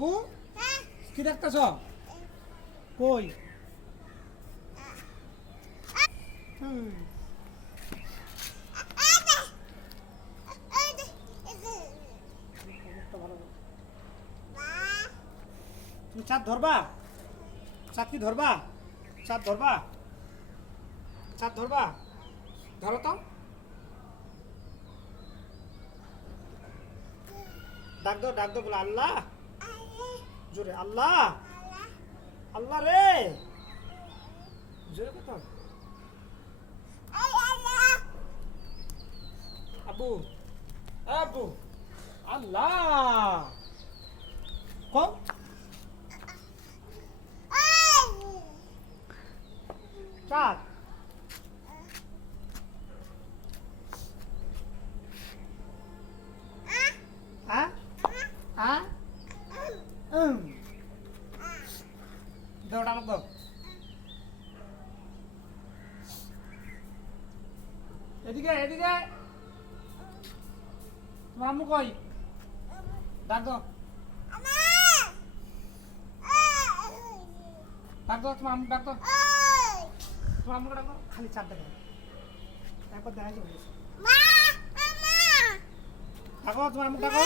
আব্বু কি দেখতেছ? কই? তুমি চাঁদ ধরবা? চাঁদ কি ধরবা? চাঁদ ধরবা? চাঁদ ধরবা? ধরো তো। ডাক দাও বলে আল্লাহ। জোরে আল্লাহ। আল্লাহ রে। জোরে কথা। আব্বু আব্বু আল্লাহ কম চাঁদ হ্যাঁ হ্যাঁ দেওটা দাও। এদিকে এদিকে তোমার আম্মু কই? ডাক দাও। ডাক দাও তোমার আম্মু, ডাক দাও। তোমার আম্মুকে ডাক দাও। খালি চাঁদ দেখো, একবার দেখা যাবে। ডাকো তোমার আম্মু, ডাকো।